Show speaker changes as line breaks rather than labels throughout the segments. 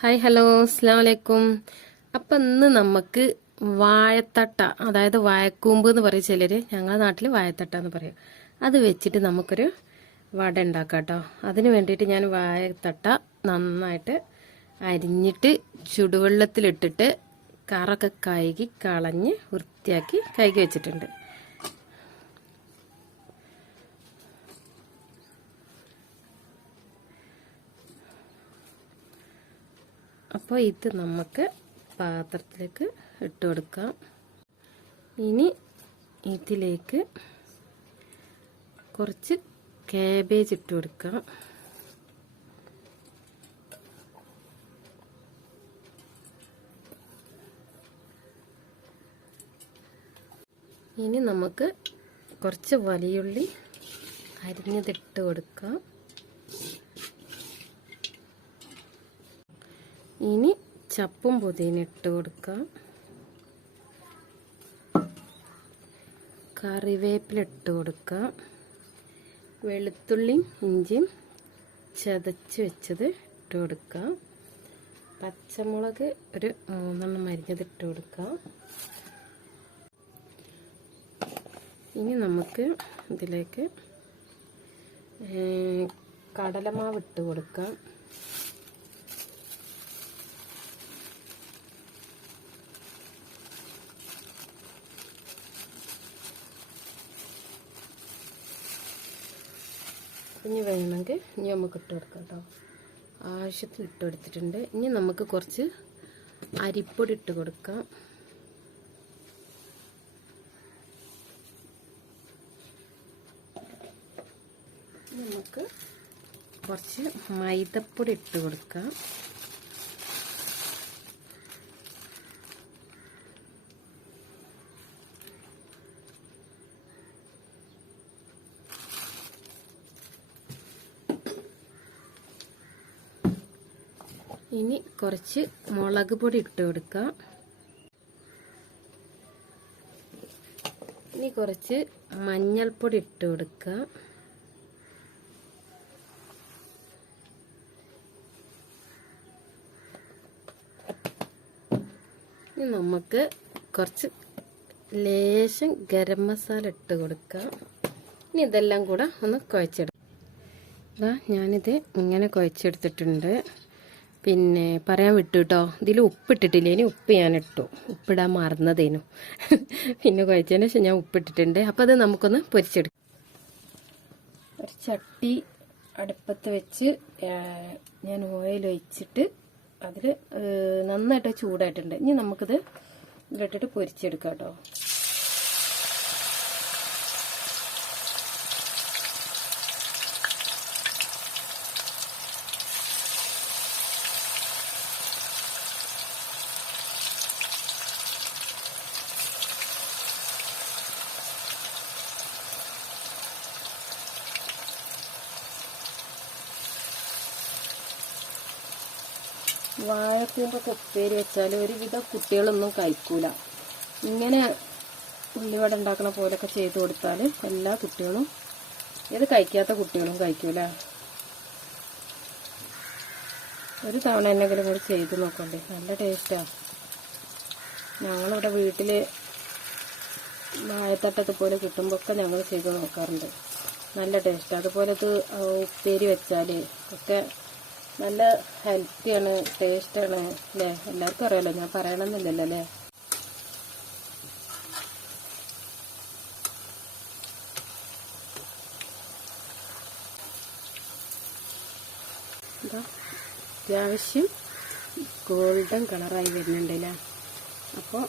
Hi hello അസ്സാം വലൈക്കും അപ്പം ഇന്ന് നമുക്ക് വാഴത്തട്ട അതായത് വാഴക്കൂമ്പ് എന്ന് പറയും ചിലർ ഞങ്ങളുടെ നാട്ടിൽ വാഴത്തട്ട എന്ന് പറയും. അത് വെച്ചിട്ട് നമുക്കൊരു വട ഉണ്ടാക്കാം കേട്ടോ അതിന് വേണ്ടിയിട്ട് ഞാൻ വാഴത്തട്ട നന്നായിട്ട് അരിഞ്ഞിട്ട് ചുടുവെള്ളത്തിലിട്ടിട്ട് കറൊക്കെ കഴുകി കളഞ്ഞ് വൃത്തിയാക്കി കഴുകി വെച്ചിട്ടുണ്ട്. അപ്പോൾ ഇത് നമുക്ക് പാത്രത്തിലേക്ക് ഇട്ട് കൊടുക്കാം. ഇനി ഇതിലേക്ക് കുറച്ച് കാബേജ് ഇട്ട് കൊടുക്കാം. ഇനി നമുക്ക് കുറച്ച് വലിയുള്ളി അരിഞ്ഞതിട്ട് കൊടുക്കാം. ഇനി ചപ്പും പുതിന ഇട്ട് കൊടുക്കാം. കറിവേപ്പില ഇട്ട് കൊടുക്കാം. വെളുത്തുള്ളിയും ഇഞ്ചിയും ചതച്ച് വെച്ചത് ഇട്ട് കൊടുക്കാം. പച്ചമുളക് ഒരു മൂന്നെണ്ണം മരിഞ്ഞത് ഇട്ട് കൊടുക്കാം. ഇനി നമുക്ക് ഇതിലേക്ക് കടലമാവ് ഇട്ട് കൊടുക്കാം. ഇനി വേണമെങ്കിൽ ഇനി നമുക്ക് ഇട്ട് കൊടുക്കാം കേട്ടോ. ആവശ്യത്തിന് ഇട്ട് കൊടുത്തിട്ടുണ്ട്. ഇനി നമുക്ക് കുറച്ച് അരിപ്പൊടി ഇട്ട് കൊടുക്കാം. നമുക്ക് കുറച്ച് മൈദപ്പൊടി ഇട്ട് കൊടുക്കാം. ഇനി കുറച്ച് മുളക് പൊടി ഇട്ട് കൊടുക്കാം. ഇനി കുറച്ച് മഞ്ഞൾപ്പൊടി ഇട്ട് കൊടുക്കാം. ഇനി നമുക്ക് കുറച്ച് ലേശം ഗരം മസാല ഇട്ട് കൊടുക്കാം. ഇനി ഇതെല്ലാം കൂടെ ഒന്ന് കുഴച്ചെടുക്കാം ഇതാ ഞാനിത് ഇങ്ങനെ കുഴച്ചെടുത്തിട്ടുണ്ട്. പിന്നെ പറയാൻ വിട്ടു കേട്ടോ ഇതിൽ ഉപ്പിട്ടിട്ടില്ല? ഇനി ഉപ്പ് ഞാൻ ഇട്ടു ഉപ്പിടാൻ മറന്നതേനു. പിന്നെ കുഴച്ചതിന് ശേഷം ഞാൻ ഉപ്പിട്ടിട്ടുണ്ട്. അപ്പോൾ അത് നമുക്കൊന്ന് പൊരിച്ചെടുക്കാം. ഒരു ചട്ടി അടുപ്പത്ത് വെച്ച് ഞാൻ ഓയിൽ ഒഴിച്ചിട്ട് അതിൽ നന്നായിട്ട് ചൂടായിട്ടുണ്ട്. ഇനി നമുക്കിത് ഇതിലിട്ടിട്ട് പൊരിച്ചെടുക്കാം കേട്ടോ. വാഴക്കൂമ്പൊക്കെ ഉപ്പേരി വെച്ചാൽ ഒരുവിധ കുട്ടികളൊന്നും കഴിക്കൂല. ഇങ്ങനെ ഉള്ളിവട ഉണ്ടാക്കുന്ന പോലൊക്കെ ചെയ്ത് കൊടുത്താൽ എല്ലാ കുട്ടികളും ഇത് കഴിക്കാത്ത കുട്ടികളും കഴിക്കൂല. ഒരു തവണ എന്നെങ്കിലും കൂടി ചെയ്ത് നോക്കണ്ടേ? നല്ല ടേസ്റ്റാ ഞങ്ങളിവിടെ വീട്ടിൽ വാഴത്തട്ടൊക്കെ പോലെ കിട്ടുമ്പോൾ ഒക്കെ ഞങ്ങൾ ചെയ്ത് നോക്കാറുണ്ട്. നല്ല ടേസ്റ്റ് അതുപോലെ ഇത് ഉപ്പേരി വെച്ചാൽ ഒക്കെ നല്ല ഹെൽത്തിയാണ് ടേസ്റ്റാണ് അല്ലേ എല്ലാവർക്കും അറിയാലോ ഞാൻ പറയണമെന്നില്ലല്ലോ അല്ലേ അത്യാവശ്യം ഗോൾഡൻ കളറായി വരുന്നുണ്ടല്ലേ അപ്പോൾ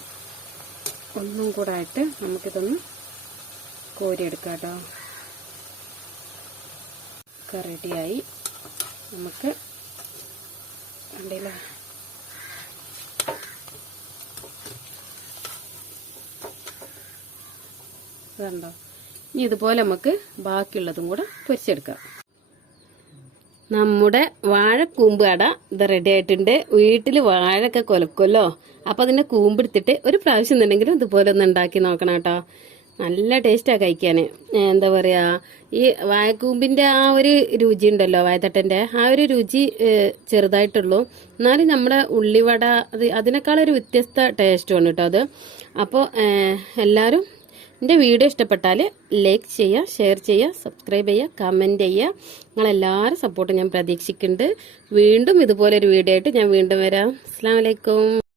ഒന്നും കൂടെ ആയിട്ട് നമുക്കിതൊന്ന് കോരിയെടുക്കാം കേട്ടോ. ഒക്കെ റെഡിയായി നമുക്ക് അല്ലേ കണ്ടോ ഇനി ഇതുപോലെ നമുക്ക് ബാക്കിയുള്ളതും കൂടെ പൊരിച്ചെടുക്കാം. നമ്മുടെ വാഴക്കൂമ്പ് അട ഇത് റെഡി ആയിട്ടുണ്ട്. വീട്ടിൽ വാഴയൊക്കെ കൊലക്കുമല്ലോ അപ്പൊ അതിന്റെ കൂമ്പെടുത്തിട്ട് ഒരു പ്രാവശ്യം എന്നുണ്ടെങ്കിലും ഇതുപോലെ ഒന്ന് ഉണ്ടാക്കി നോക്കണം കേട്ടോ. നല്ല ടേസ്റ്റാണ് കഴിക്കാൻ എന്താ പറയുക ഈ വായക്കൂമ്പിന്റെ ആ ഒരു രുചി ഉണ്ടല്ലോ വായത്തട്ടന്റെ ആ ഒരു രുചി ചെറുതായിട്ടുള്ളൂ. എന്നാലും നമ്മുടെ ഉള്ളിവട അത് അതിനേക്കാളൊരു വ്യത്യസ്ത ടേസ്റ്റുമാണ് കേട്ടോ അത്. അപ്പോൾ എല്ലാവരും എന്റെ വീഡിയോ ഇഷ്ടപ്പെട്ടാൽ ലൈക്ക് ചെയ്യുക ഷെയർ ചെയ്യുക സബ്സ്ക്രൈബ് ചെയ്യുക കമന്റ് ചെയ്യുക നിങ്ങളെല്ലാവരും സപ്പോർട്ട് ഞാൻ പ്രതീക്ഷിക്കുന്നുണ്ട്. വീണ്ടും ഇതുപോലൊരു വീഡിയോ ആയിട്ട് ഞാൻ വീണ്ടും വരാം. അസ്സാം വലൈക്കും